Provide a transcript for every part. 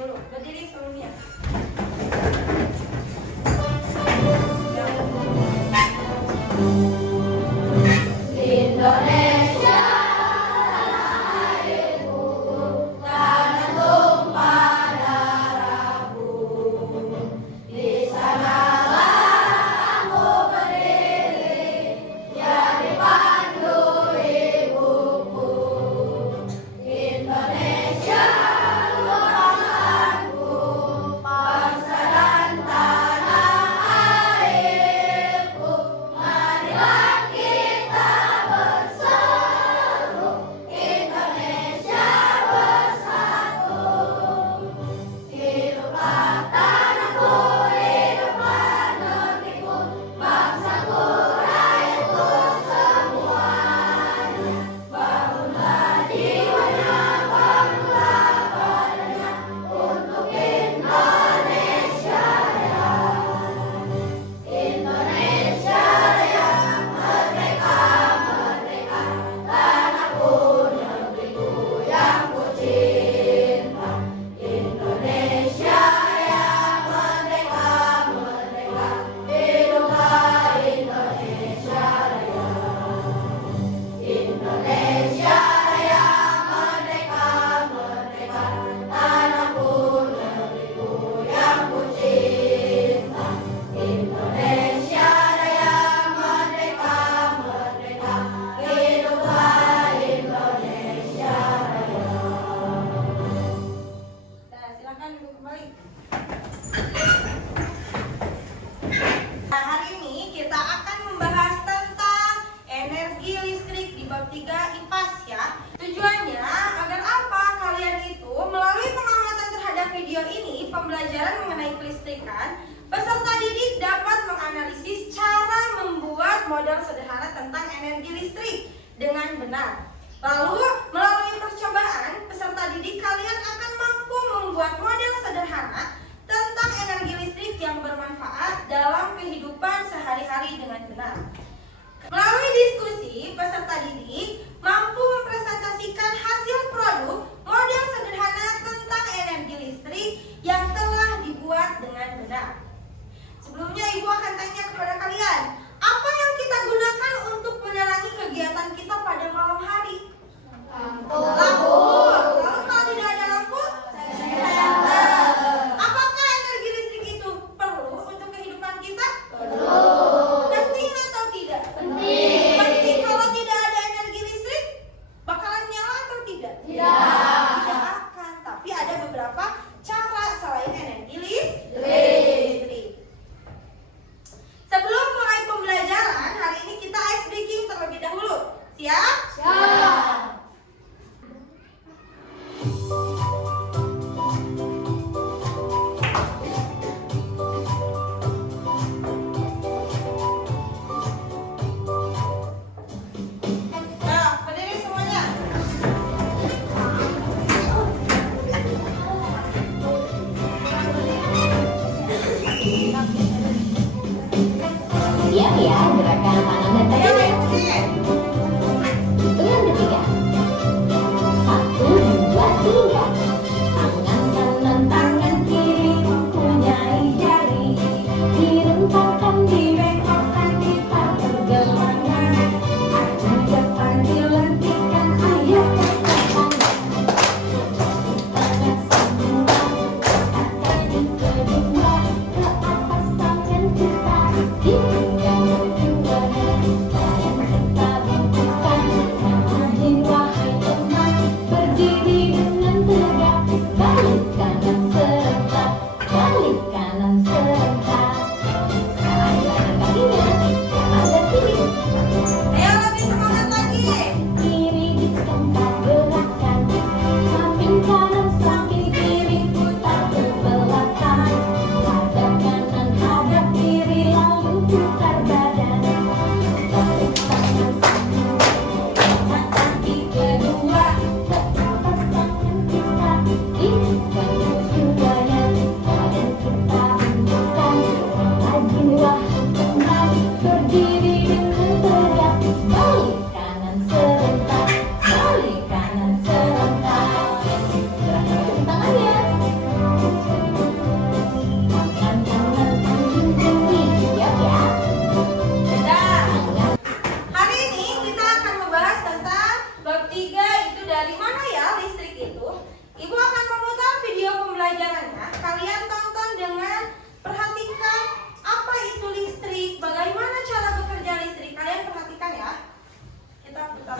dulu. Berdiri seluruhnya. Indonesia tanah airku, tanah tumpah darahku. Di sanalah aku berdiri, jadi pandu ibuku. Indonesia tanahku,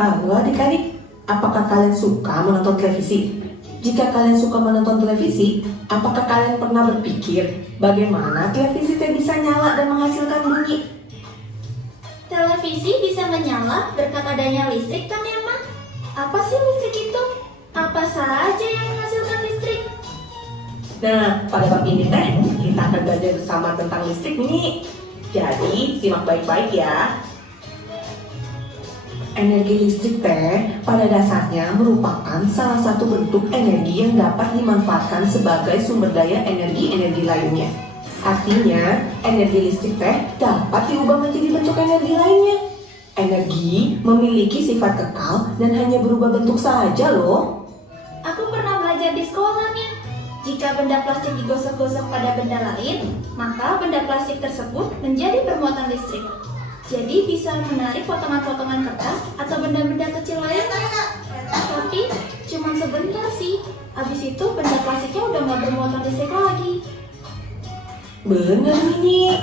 Halo adik-adik, apakah kalian suka menonton televisi? Jika kalian suka menonton televisi, apakah kalian pernah berpikir bagaimana televisi teh bisa nyala dan menghasilkan bunyi? Televisi bisa menyala berkat adanya listrik kan ya, Ma? Apa sih listrik itu? Apa saja yang menghasilkan listrik? Nah, pada bab ini teh, kita akan belajar bersama tentang listrik nih. Jadi, simak baik-baik ya. Energi listrik teh pada dasarnya merupakan salah satu bentuk energi yang dapat dimanfaatkan sebagai sumber daya energi-energi lainnya. Artinya, energi listrik teh dapat diubah menjadi bentuk energi lainnya. Energi memiliki sifat kekal dan hanya berubah bentuk saja loh. Aku pernah belajar di sekolah nih. Jika benda plastik digosok-gosok pada benda lain, maka benda plastik tersebut menjadi bermuatan listrik. Jadi bisa menarik potongan-potongan kertas atau benda-benda kecil lainnya. Tapi cuma sebentar sih. Habis itu benda plastiknya udah nggak bermuatan listrik lagi. Bener ini.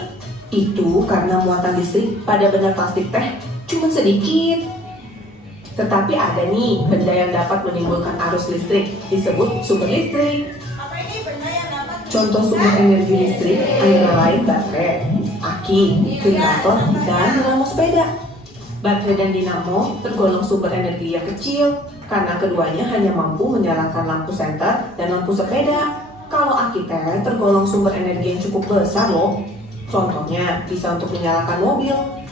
Itu karena muatan listrik pada benda plastik teh cuma sedikit. Tetapi ada nih benda yang dapat menimbulkan arus listrik, disebut sumber listrik. Contoh sumber energi listrik antara lain baterai, aki, generator, dan dinamo sepeda. Baterai dan dinamo tergolong sumber energi yang kecil karena keduanya hanya mampu menyalakan lampu senter dan lampu sepeda. Kalau aki teh tergolong sumber energi yang cukup besar loh. Contohnya bisa untuk menyalakan mobil.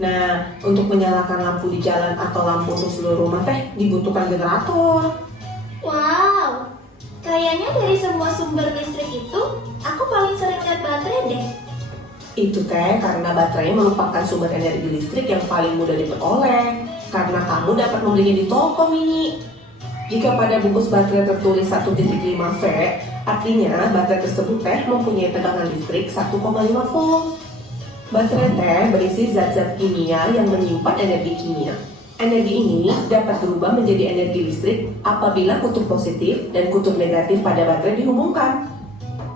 Nah, untuk menyalakan lampu di jalan atau lampu untuk seluruh rumah teh dibutuhkan generator. Wow, kayaknya dari semua sumber listrik itu, aku paling sering lihat baterai deh. Itu teh karena baterai merupakan sumber energi listrik yang paling mudah diperoleh. Karena kamu dapat membelinya di toko mini. Jika pada bungkus baterai tertulis 1.5 V, artinya baterai tersebut teh mempunyai tegangan listrik 1,5 volt. Baterai teh berisi zat-zat kimia yang menyimpan energi kimia. Energi ini dapat berubah menjadi energi listrik apabila kutub positif dan kutub negatif pada baterai dihubungkan.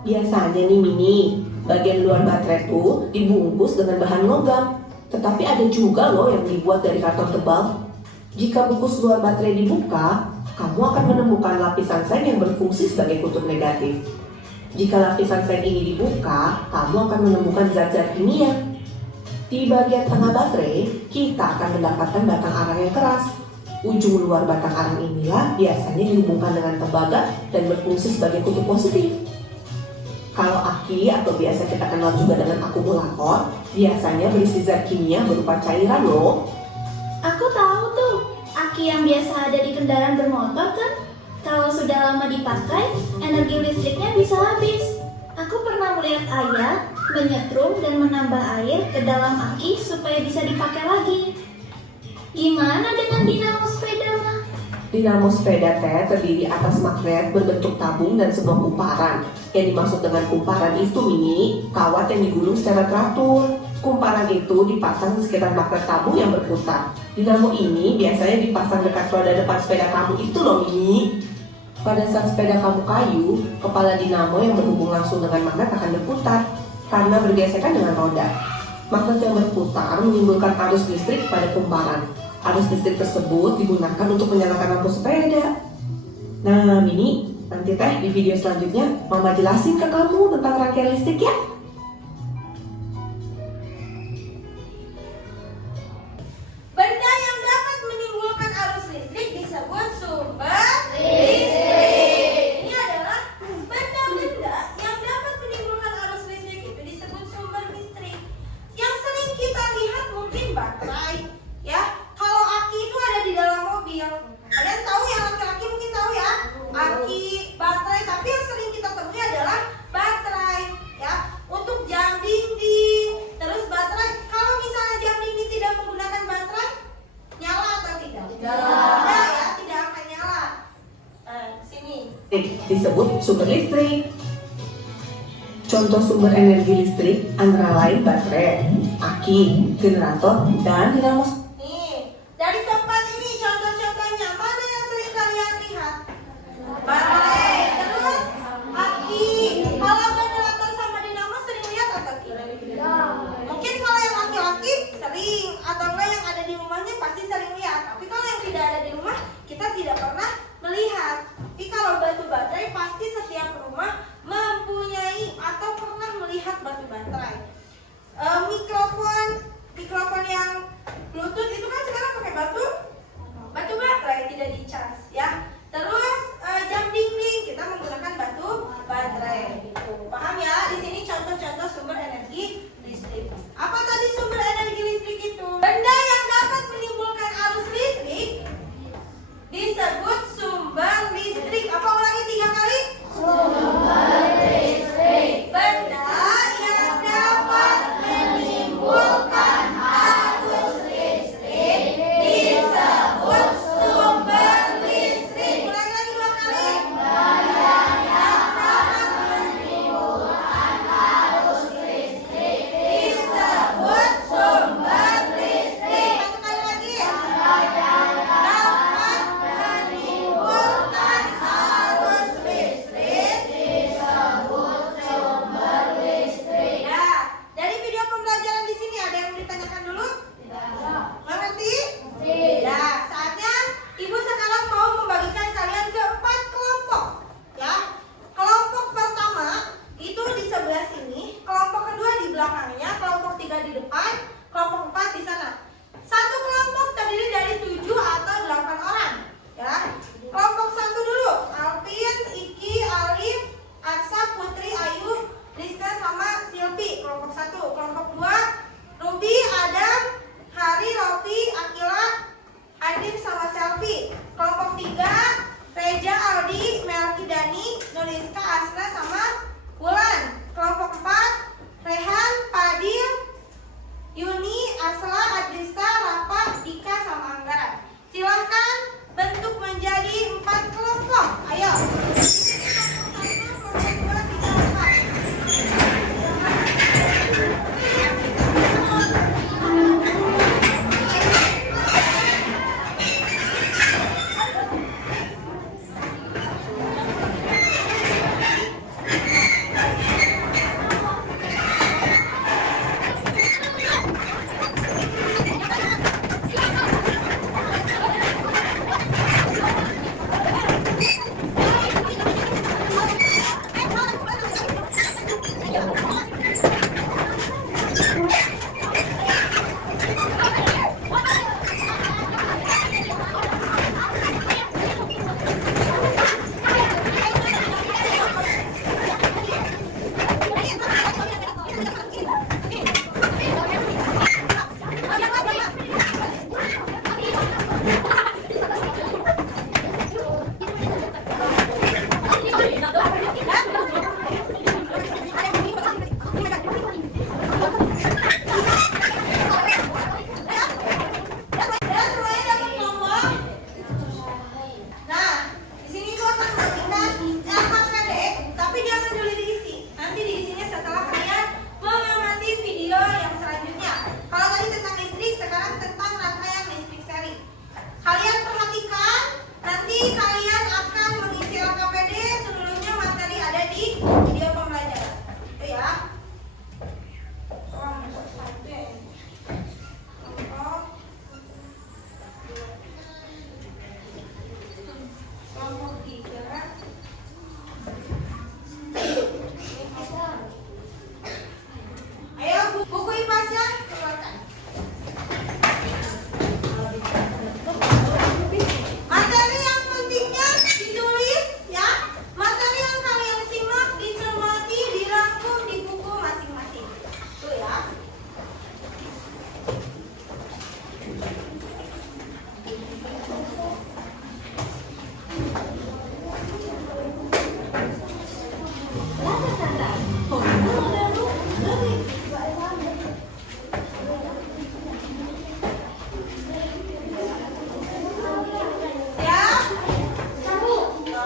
Biasanya nih Mini, bagian luar baterai itu dibungkus dengan bahan logam. Tetapi ada juga loh yang dibuat dari karton tebal. Jika bungkus luar baterai dibuka, kamu akan menemukan lapisan seng yang berfungsi sebagai kutub negatif. Jika lapisan seng ini dibuka, kamu akan menemukan zat-zat kimia. Di bagian tengah baterai, kita akan mendapatkan batang arang yang keras. Ujung luar batang arang inilah biasanya dihubungkan dengan tembaga dan berfungsi sebagai kutub positif. Kalau aki atau biasa kita kenal juga dengan akumulator, biasanya berisi zat kimia berupa cairan loh. Aku tahu tuh, aki yang biasa ada di kendaraan bermotor kan? Kalau sudah lama dipakai, energi listriknya bisa habis. Aku pernah melihat ayah menyetrum dan menambah air ke dalam aki supaya bisa dipakai lagi. Gimana dengan dinamo sepeda, Ma? Dinamo sepeda teh terdiri atas magnet berbentuk tabung dan sebuah kumparan. Yang dimaksud dengan kumparan itu Mini, kawat yang digulung secara teratur. Kumparan itu dipasang di sekitar magnet tabung yang berputar. Dinamo ini biasanya dipasang dekat roda depan sepeda kamu itu loh Mini. Pada saat sepeda kamu kayu, kepala dinamo yang berhubung langsung dengan magnet akan berputar karena bergesekan dengan roda. Magnet yang berputar menimbulkan arus listrik pada kumparan. Arus listrik tersebut digunakan untuk menyalakan lampu sepeda. Nah, Mini, nanti teh di video selanjutnya Mama jelasin ke kamu tentang rangkaian listrik ya. Benda yang dapat menimbulkan arus listrik disebut sumber listrik. Ini adalah benda-benda yang dapat menimbulkan arus listrik itu disebut sumber listrik. Yang sering kita lihat mungkin baterai, ya. Kalau aki itu ada di dalam mobil. Kalian tahu ya, laki-laki mungkin tahu ya. Aki, baterai, tapi yang sering kita temui adalah baterai, ya. Untuk jam dinding, terus baterai. Kalau misalnya jam dinding tidak menggunakan baterai, nyala atau tidak? Tidak ya, tidak akan nyala. Sini. Disebut sumber listrik. Contoh sumber energi listrik antara lain baterai, aki, generator, dan dinamo. Nih, dari tempat ini contoh-contohnya mana yang sering kalian lihat? Baterai, terus aki. Kalau generator sama dinamo sering lihat atau tidak? Mungkin kalau yang laki-laki sering, atau enggak yang ada di rumahnya pasti sering lihat. Tapi kalau yang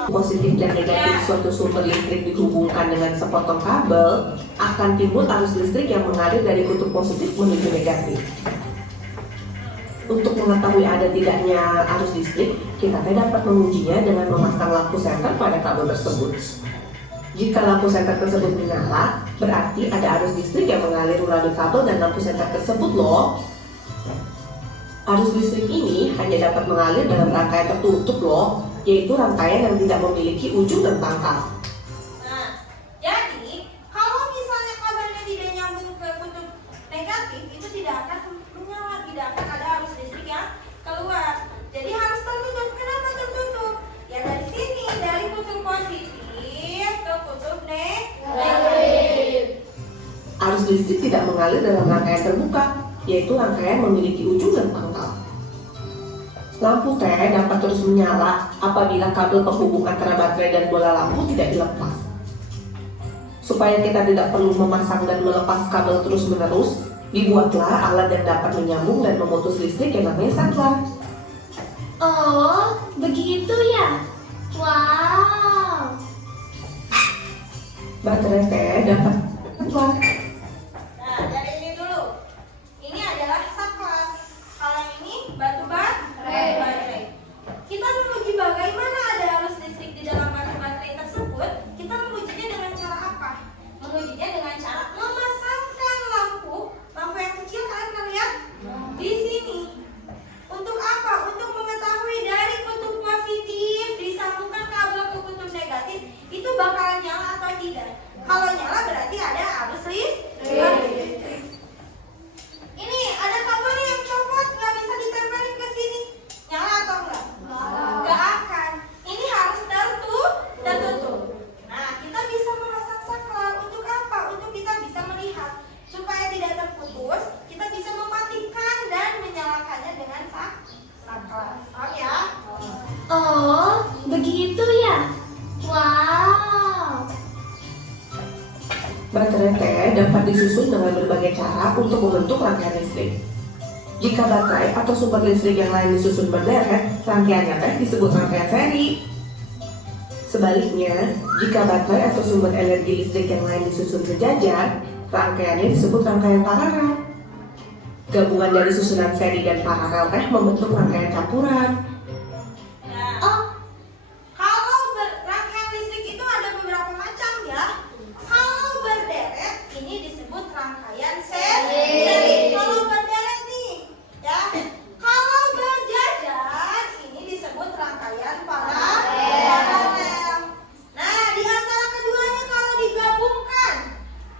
positif dan negatif suatu sumber listrik dihubungkan dengan sepotong kabel, akan timbul arus listrik yang mengalir dari kutub positif menuju negatif. Untuk mengetahui ada tidaknya arus listrik, kita dapat mengujinya dengan memasang lampu senter pada kabel tersebut. Jika lampu senter tersebut menyala, berarti ada arus listrik yang mengalir melalui kabel dan lampu senter tersebut loh. Arus listrik ini hanya dapat mengalir dalam rangkaian tertutup loh, yaitu rangkaian yang tidak memiliki ujung dan pangkal. Nah, jadi kalau misalnya kabelnya tidak nyambung ke kutub negatif, itu tidak akan menyala, tidak akan ada arus listrik yang keluar. Jadi harus tertutup. Kenapa tertutup? Ya dari sini, dari kutub positif ke kutub negatif. Arus listrik tidak mengalir dalam rangkaian terbuka, yaitu rangkaian memiliki ujung dan pangkal. Lampu T dapat terus menyala apabila kabel penghubung antara baterai dan bola lampu tidak dilepas. Supaya kita tidak perlu memasang dan melepas kabel terus-menerus, dibuatlah alat yang dapat menyambung dan memutus listrik yang namanya saklar. Oh, begitu ya? Wow. Baterai T dapat saklar. Nah, dari ini dulu. Ini adalah saklar. Kalau ini batu baterai. Kita menguji bagaimana ada arus listrik di dalam batu baterai tersebut. Kita mengujinya dengan cara apa? Mengujinya dengan cara memasangkan lampu yang kecil, kalian lihat di sini. Untuk apa? Untuk mengetahui dari kutub positif disambungkan kabel ke kutub negatif itu bakalan nyala atau tidak. Kalau nyala berarti ada arus listrik. Ini ada kabel yang copot, nggak bisa ditempelin ke sini. Nyala atau enggak? Nggak akan. Ini harus tertutup. Nah, kita bisa memasang saklar untuk apa? Untuk kita bisa melihat supaya tidak terputus. Kita bisa mematikan dan menyalakannya dengan saklar. Oh ya? Oh, begitu ya? Wow. Baterai T dapat disusun dengan berbagai cara untuk membentuk rangkaian listrik. Jika baterai atau sumber listrik yang lain disusun berderet, rangkaiannya T disebut rangkaian seri. Sebaliknya, jika baterai atau sumber energi listrik yang lain disusun sejajar, rangkaiannya disebut rangkaian paralel. Gabungan dari susunan seri dan paralel T membentuk rangkaian campuran. Nah, kalau rangkaian listrik itu ada beberapa macam ya. Kalau berderet ini disebut rangkaian seri. Kalau berderet nih, ya. Kalau berjajar ini disebut rangkaian paralel. Nah, di antara keduanya kalau digabungkan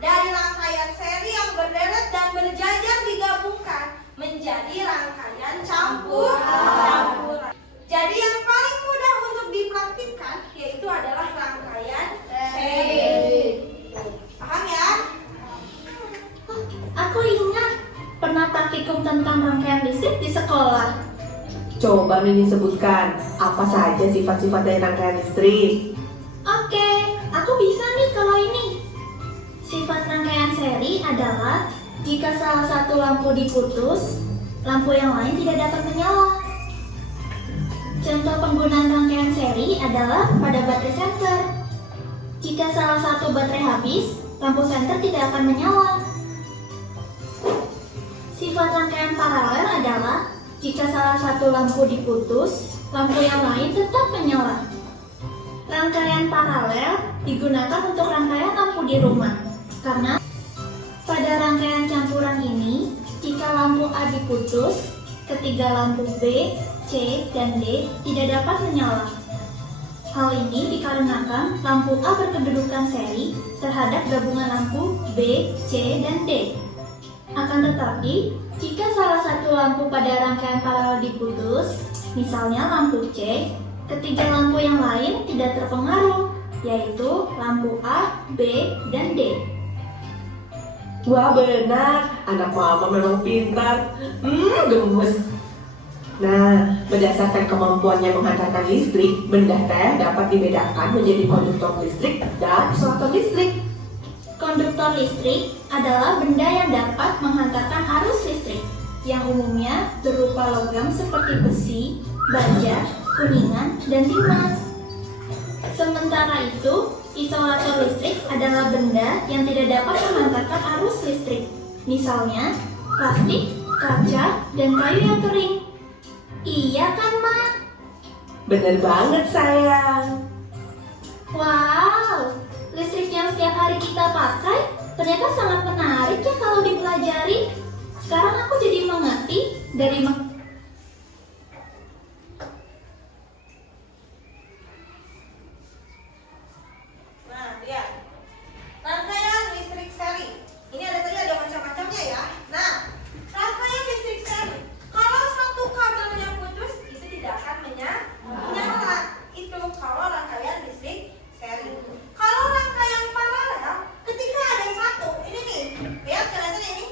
dari rangkaian seri yang berderet dan berjajar digabungkan menjadi rangkaian campuran. Jadi yang paling mudah untuk dipraktikkan yaitu adalah rangkaian seri. Paham ya? Aku ingat pernah praktikum tentang rangkaian listrik di sekolah. Coba Mini sebutkan, apa saja sifat-sifat dari rangkaian listrik? Oke, aku bisa nih kalau ini. Sifat rangkaian seri adalah jika salah satu lampu diputus, lampu yang lain tidak dapat menyala. Contoh penggunaan rangkaian seri adalah pada baterai senter. Jika salah satu baterai habis, lampu senter tidak akan menyala. Sifat rangkaian paralel adalah jika salah satu lampu diputus, lampu yang lain tetap menyala. Rangkaian paralel digunakan untuk rangkaian lampu di rumah, karena pada rangkaian campuran ini, jika lampu A diputus, ketiga lampu B, C, dan D tidak dapat menyala. Hal ini dikarenakan lampu A berkedudukan seri terhadap gabungan lampu B, C, dan D. Akan tetapi, jika salah satu lampu pada rangkaian paralel diputus, misalnya lampu C, ketiga lampu yang lain tidak terpengaruh, yaitu lampu A, B, dan D. Wah benar, anak mama memang pintar. Gemes. Nah, berdasarkan kemampuannya menghantarkan listrik, benda T dapat dibedakan menjadi konduktor listrik dan isolator listrik. Konduktor listrik adalah benda yang dapat menghantarkan arus listrik, yang umumnya berupa logam seperti besi, baja, kuningan, dan timah. Sementara itu, isolator listrik adalah benda yang tidak dapat memantarkan arus listrik. Misalnya, plastik, kaca, dan kayu yang kering. Iya kan, Ma? Bener banget sayang. Wow, listrik yang setiap hari kita pakai ternyata sangat menarik ya kalau dipelajari. Sekarang aku jadi mengerti dari Nah, lihat. Rangkaian listrik seri. Ini ada macam-macamnya ya. Nah, rangkaian listrik seri. Kalau satu kabelnya putus, itu tidak akan menyala. Itu kalau rangkaian listrik seri. Kalau rangkaian paralel, ketika ada satu, ini nih, lihat kelihatan ini.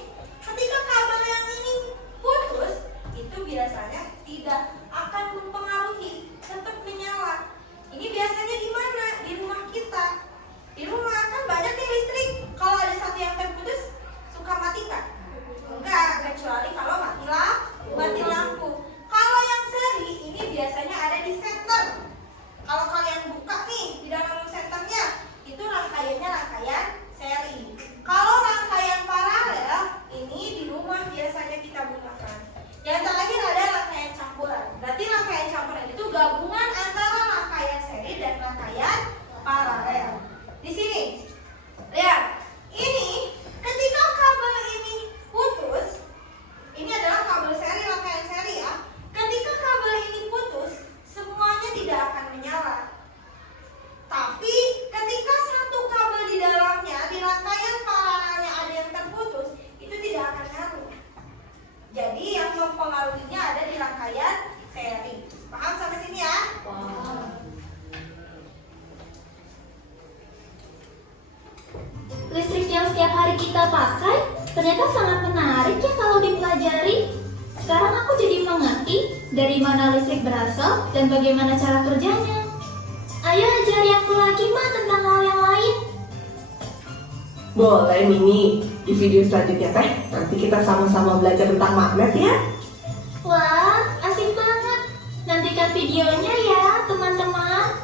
Ketika kabel yang ini putus, itu biasanya tidak akan mempengaruhi, tetap menyala. Ini biasanya di mana? Di rumah kita. Di rumah kan banyak nih listrik. Kalau ada satu yang terputus, suka mati nggak? Enggak, kecuali kalau mati lampu. Kalau yang seri ini biasanya ada di senter. Kalau kalian buka nih di dalam senternya, itu rangkaiannya rangkaian seri. Kalau rangkaian paralel, ini di rumah biasanya kita gunakan. Yang terakhir ada rangkaian campuran. Berarti rangkaian campuran itu gabungan antara rangkaian seri dan rangkaian paralel. Di sini, lihat. Ini ketika kabel ini putus, ini adalah kabel seri, rangkaian seri ya. Ketika kabel ini putus, semuanya tidak akan menyala. Tapi ketika satu kabel di dalamnya, di rangkaian paralelnya ada yang terputus, itu tidak akan ngaruh. Jadi yang mempengaruhinya ada di rangkaian seri. Paham sampai sini ya? listrik yang setiap hari kita pakai ternyata sangat menarik ya kalau dipelajari. Sekarang aku jadi mengerti dari mana listrik berasal dan bagaimana cara kerjanya. Ayo ajari aku lagi, Ma, tentang hal yang lain. Boleh Mini, di video selanjutnya teh nanti kita sama-sama belajar tentang magnet ya. Wah, asik banget. Nantikan videonya ya, teman-teman.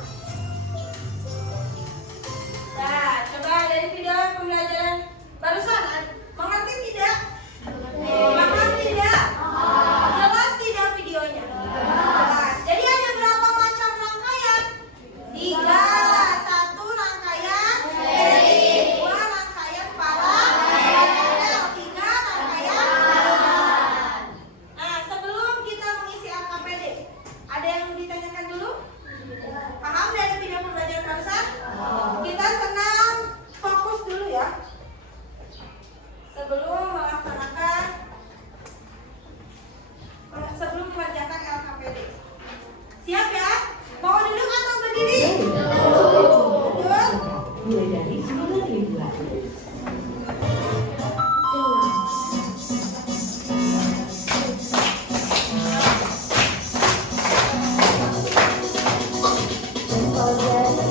Nah, coba dari video pembelajaran barusan, mengerti tidak? Paham tidak? Jelas tidak videonya? Jelas. Jadi ada berapa macam rangkaian? 3. 1 rangkaian seri, 2 rangkaian paralel, 3 rangkaian. Nah, sebelum kita mengisi LKPD, ada yang ditanyakan dulu? Paham dari video pembelajaran barusan? Kita senang fokus dulu ya. Sebelum mengerjakan LKPD. Siap ya? Mau duduk atau berdiri? Duduk. Mulai dari 9.000-an.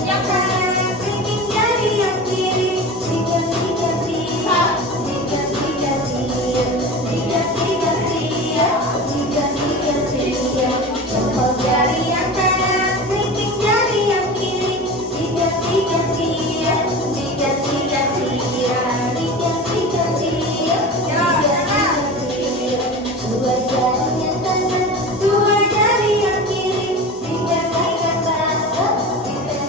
Yang kanan ringing jari yang kiri, tiga tiga tiga, tiga tiga tiga, tiga tiga tiga, tiga tiga tiga. Jempol jari yang kanan ringing jari yang kiri, tiga tiga tiga, tiga tiga tiga, tiga tiga tiga, tiga tiga. Dua jari yang kanan, dua jari yang kiri, tiga tiga tiga, tiga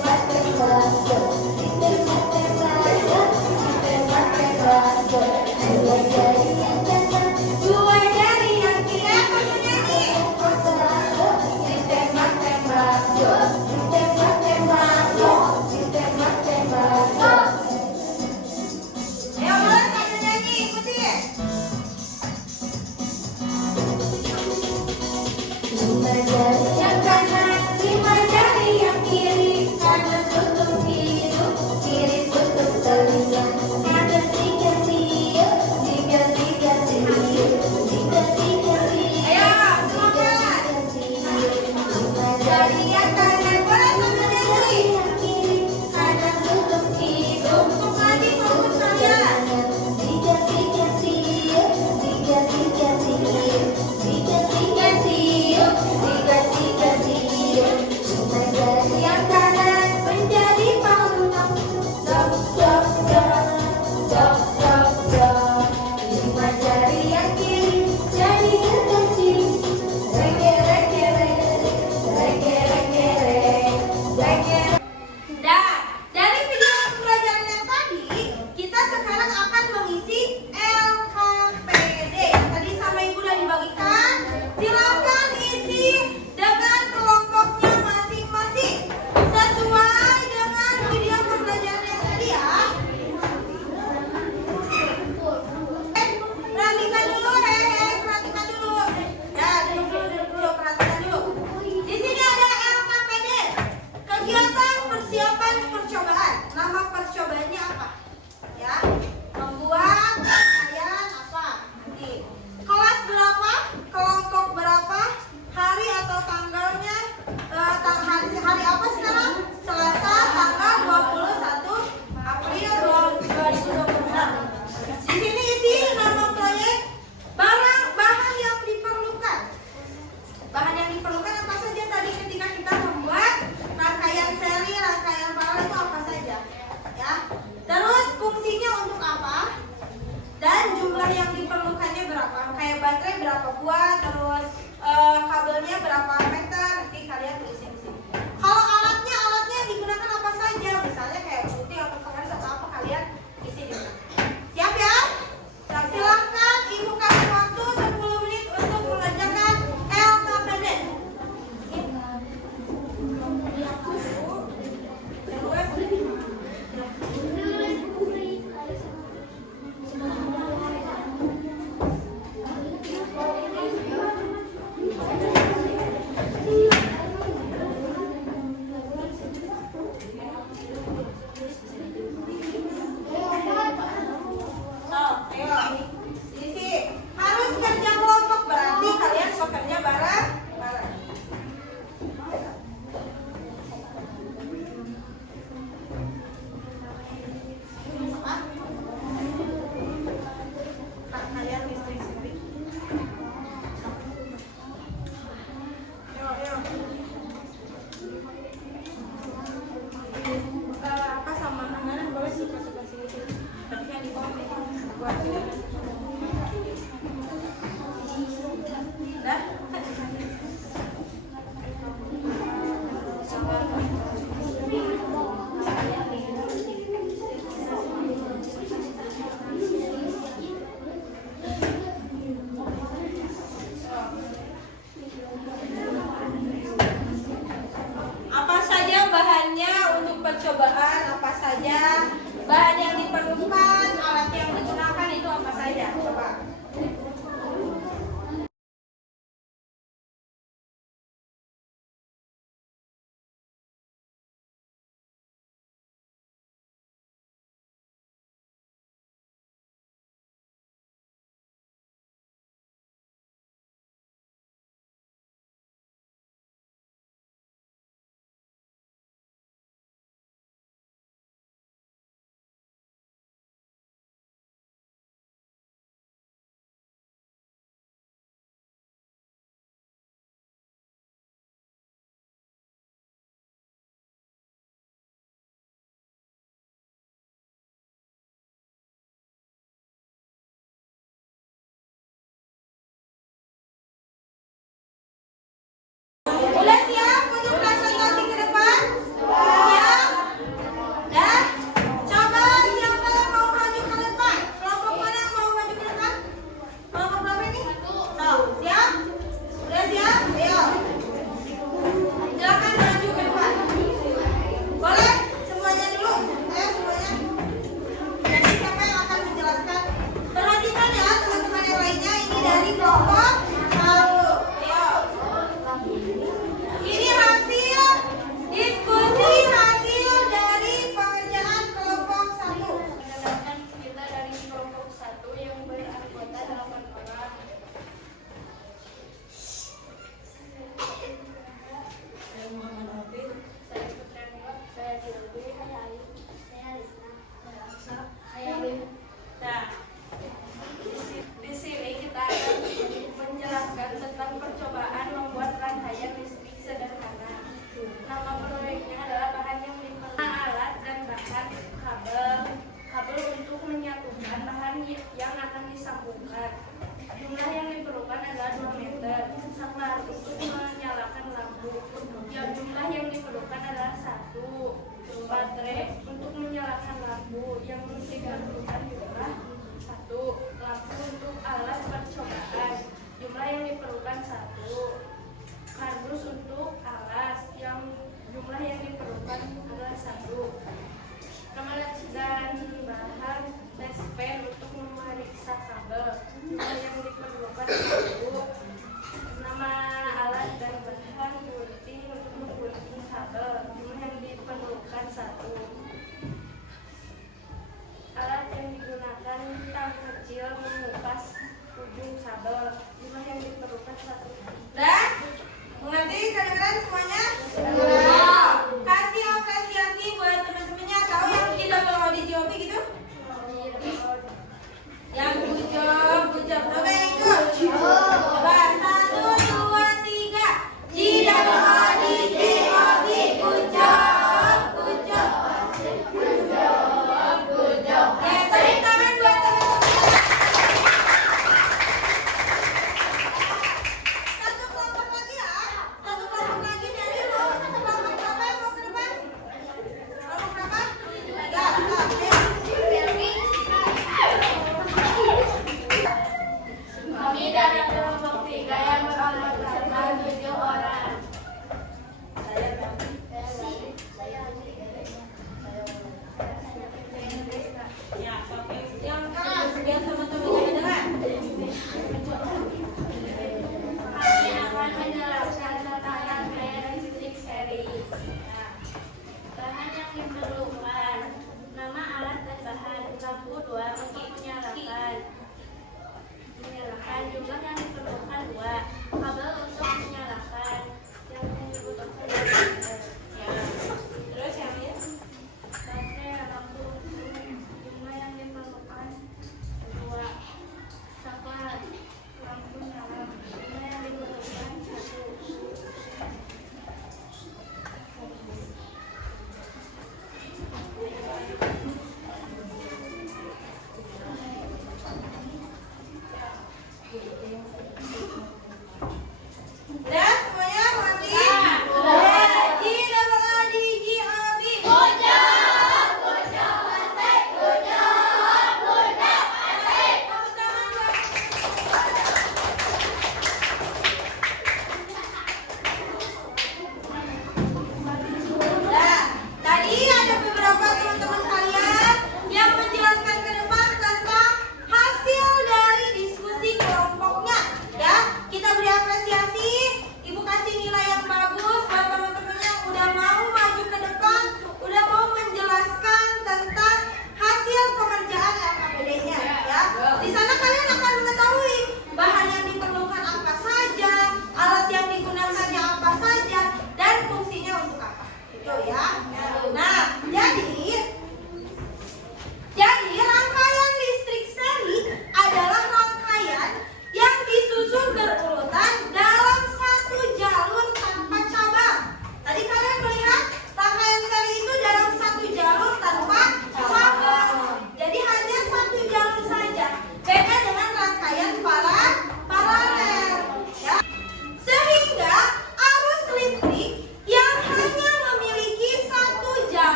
Kegiatan persiapan percobaan. Nama percobaannya apa? Ya, membuat rangkaian apa? Nanti. Kelas berapa? Kelompok berapa? Hari atau tanggalnya? Hari apa sekarang? Selasa tanggal 21 April 2026. Di sini isi nama proyek, bahan yang diperlukan. Bahan yang diperlukan apa saja tadi ketika kita membuat rangkaian seri, rangkaian paralel itu apa saja? Ya. Terus fungsinya untuk apa?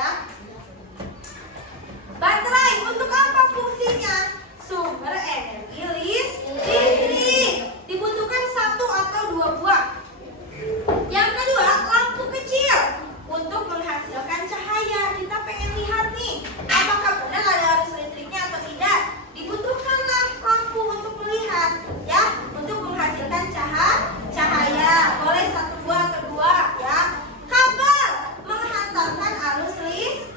ya. Baterai untuk apa fungsinya? Sumber energi listrik. Dibutuhkan 1 atau 2 buah. Yang kedua, lampu kecil untuk menghasilkan cahaya. Kita pengen lihat nih, apakah benar ada arus listriknya atau tidak. Dibutuhkanlah lampu untuk melihat, ya, untuk menghasilkan cahaya. Boleh 1 buah atau 2, ya. Kabel menghantarkan arus listrik.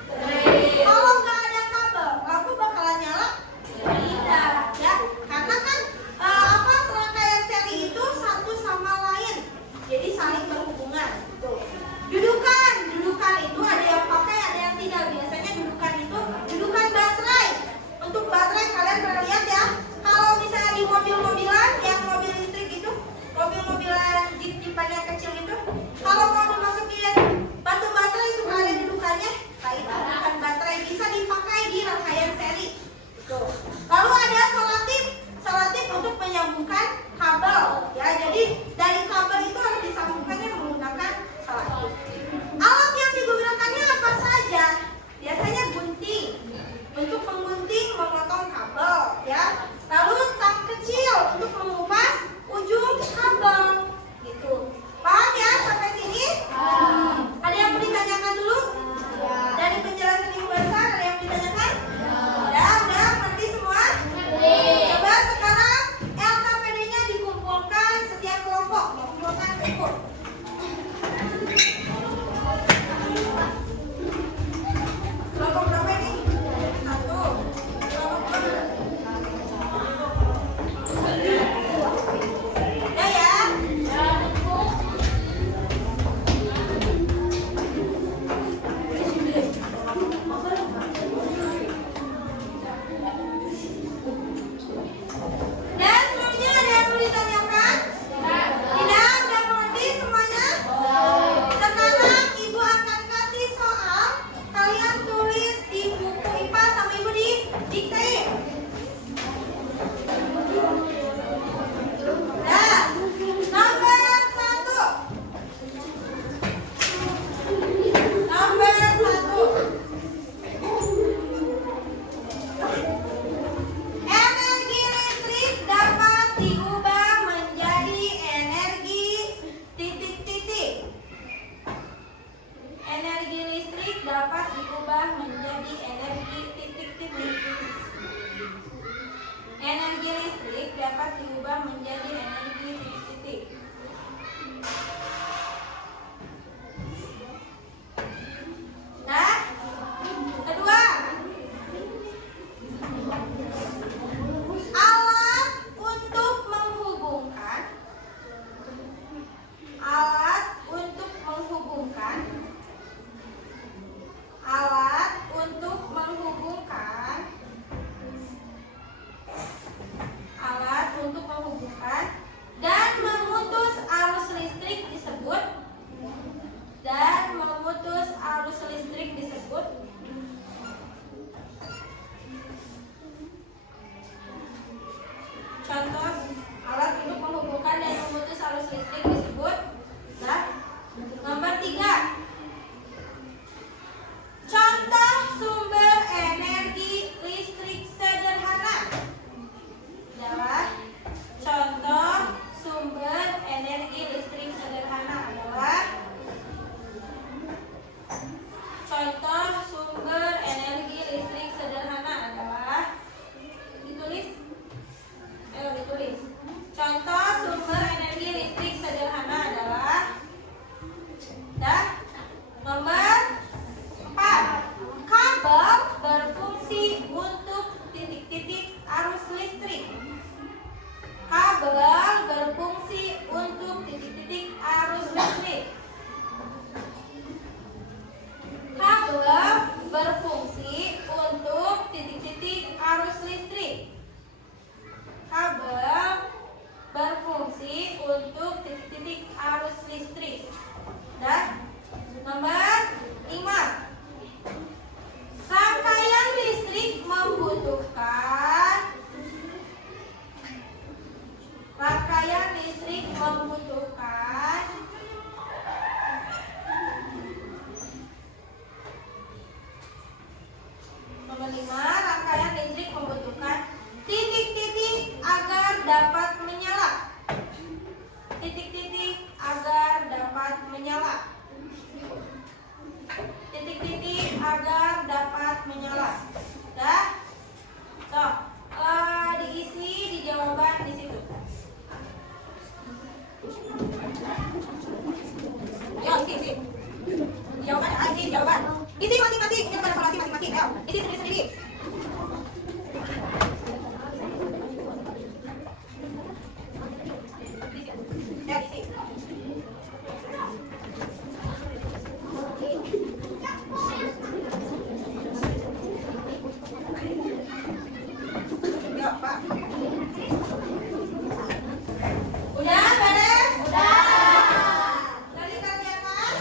agar dapat menyala. Dah? So, diisi di jawaban di situ. Yo, isi. Jawaban, isi jawaban. Isi masing-masing. Ini pada formasi masing-masing. Ayo, isi sendiri-sendiri. Ya, isi. Yo, Pak. Udah, beres? Udah. Udah dikerjakan?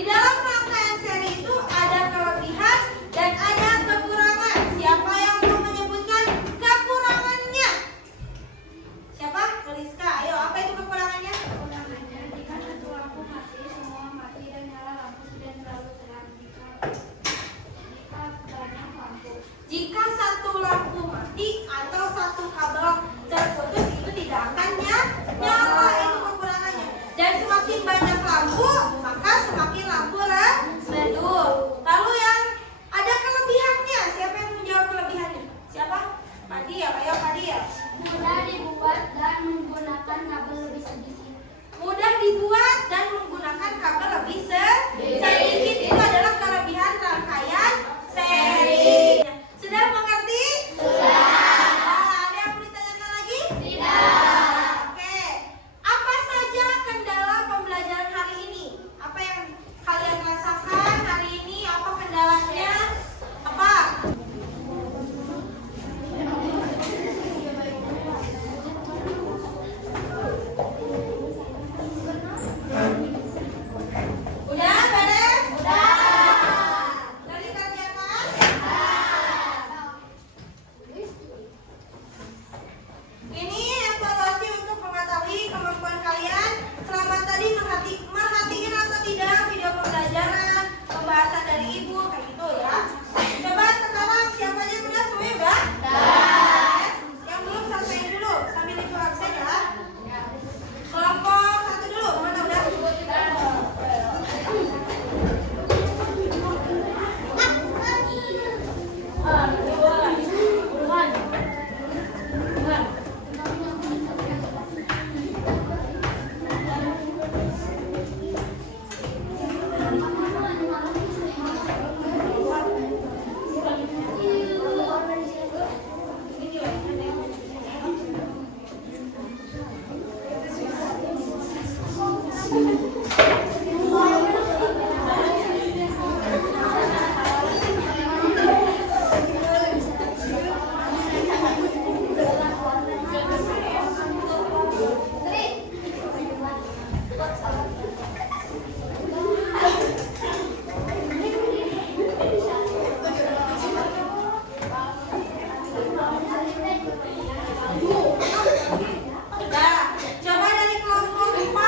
Di dalam rangkaian seri itu ada kelebihan dan ada kekurangan. Siapa yang mau menyebutkan kekurangannya? Siapa? Rizka. Ayo, apa itu kekurangannya? Kekurangannya, jika satu lampu mati, semua mati dan nyala lampu sudah terlalu terang. Jika banyak lampu. Jika satu lampu mati atau satu kabel terputus itu tidak akan nyala, itu kekurangannya. Dan semakin banyak lampu maka semakin lampu redup. Lalu yang ada kelebihannya, siapa yang menjawab kelebihannya? Siapa? Padi ya, ayo Padi ya. Mudah dibuat dan menggunakan kabel lebih sedikit. Mudah dibuat dan menggunakan kabel lebih sedikit. Itu adalah kelebihan rangkaian seri. Sudah mengerti? Sudah. Ada yang mau ditanyakan lagi? Tidak. Oke. Apa saja kendala pembelajaran hari ini? Apa yang kalian rasakan hari ini? Apa kendalanya? Apa? Udah beres? Udah. Udah dikerjakan? Ini evaluasi untuk mengetahui kemampuan kalian selama tadi merhatiin atau tidak video pembelajaran, pembahasan dari ibu, kayak gitu ya. Coba sekarang siapa yang udah semuanya udah? Yes. Yang belum selesai dulu sambil itu absen ya. Kelompok 1 dulu, mana udah? Udah. Coba dari kelompok 4.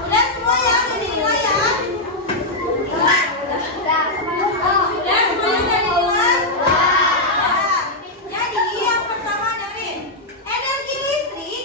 Udah semua ya, udah dinilai ya. Udah semuanya udah dinilai. Jadi yang pertama dari energi listrik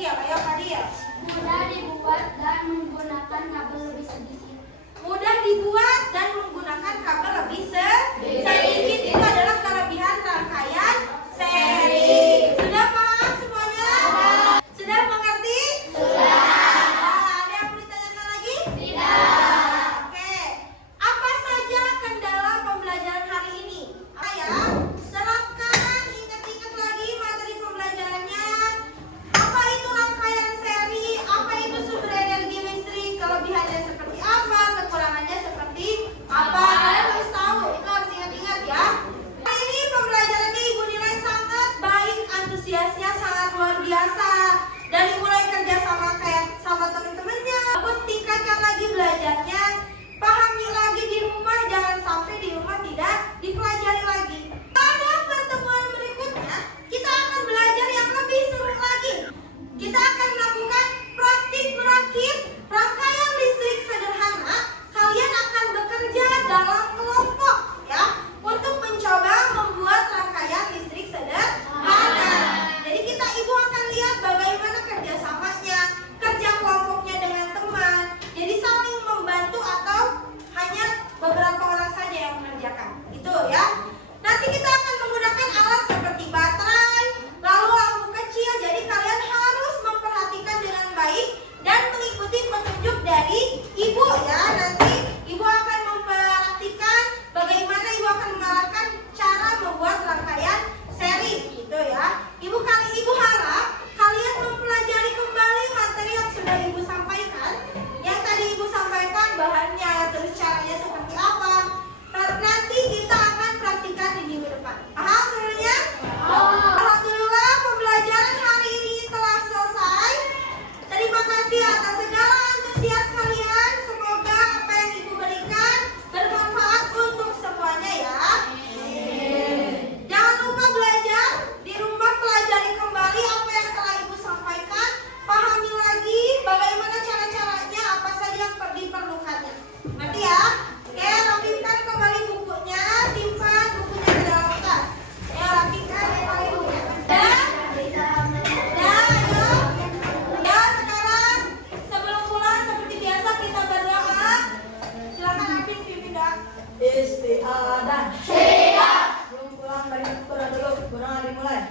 Fadil, ayo Fadil. Mudah dibuat dan menggunakan kabel lebih sedikit. Mudah dibuat dan menggunakan kabel lebih sedikit. Itu adalah kelebihan rangkaian seri. Sudah paham semuanya? Sudah mengerti? Sudah. Ada yang mau ditanyakan lagi? Tidak. Oke. Apa saja kendala pembelajaran hari ini? Ya, terapkan, ingat-ingat lagi materi pembelajarannya. Apa itu rangkaian seri? Apa itu sumber energi listrik? Kelebihannya seperti apa? Kekurangannya seperti apa? Kalian harus tahu. Itu harus ingat-ingat ya. Hari ini pembelajarannya Ibu nilai sangat baik, antusiasnya sangat luar biasa. Dari mulai kerja sama kayak sama teman-temannya. Bagus, tingkatkan lagi belajarnya. Pahami lagi di rumah, jangan sampai di rumah tidak dipelajari lagi. Pada pertemuan berikutnya, kita akan belajar yang lebih seru lagi. Kita akan melakukan praktik merakit rangkaian listrik sederhana. Kalian akan bekerja dalam kelompok ya, untuk mencoba membuat rangkaian listrik sederhana. Jadi ibu akan lihat bagaimana kerjasamanya, kerja kelompoknya dengan teman. Jadi saling membantu atau hanya beberapa orang saja yang mengerjakan. Itu ya. Nanti kita akan menggunakan alat seperti baterai, lalu lampu kecil. Jadi kalian harus memperhatikan dengan baik dan mengikuti petunjuk dari ibu ya. Nanti ibu akan mempraktikkan bagaimana ibu akan mengarahkan cara membuat rangkaian seri. Gitu ya. Ibu harap kalian mempelajari kembali materi yang sudah ibu sampaikan. Yang tadi ibu sampaikan bahannya, terus caranya seperti apa. Nanti kita akan praktikkan di minggu depan. Paham sebenarnya? Alhamdulillah pembelajaran hari ini telah selesai. Terima kasih atas segala antusias kalian. Semoga apa yang ibu berikan bermanfaat untuk semuanya ya. Jangan lupa belajar di rumah, pelajari kembali apa yang telah ibu sampaikan. Pahami lagi bagaimana cara-caranya, apa saja yang diperlukannya. Nanti ya. Oke, rapihkan kembali bukunya, simpan bukunya di dalam tas. Ya, rapihkan kembali bukunya. Ayo. Ya, sekarang sebelum pulang seperti biasa kita berdoa. Silakan Apin pimpin doa. Istiadah. Siap. Belum pulang dari sekolah dulu, kurang dimulai.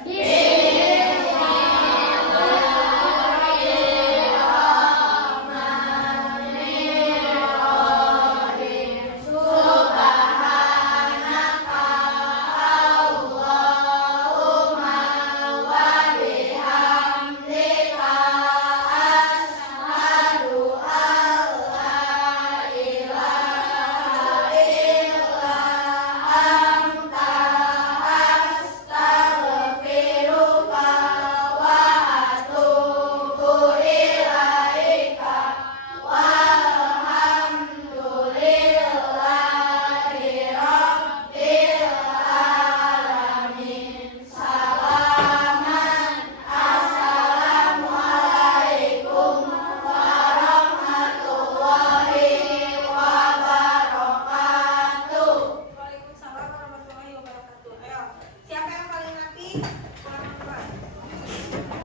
Waalaikumsalam warahmatullahi wabarakatuh. Ayo, siapa yang paling rapi?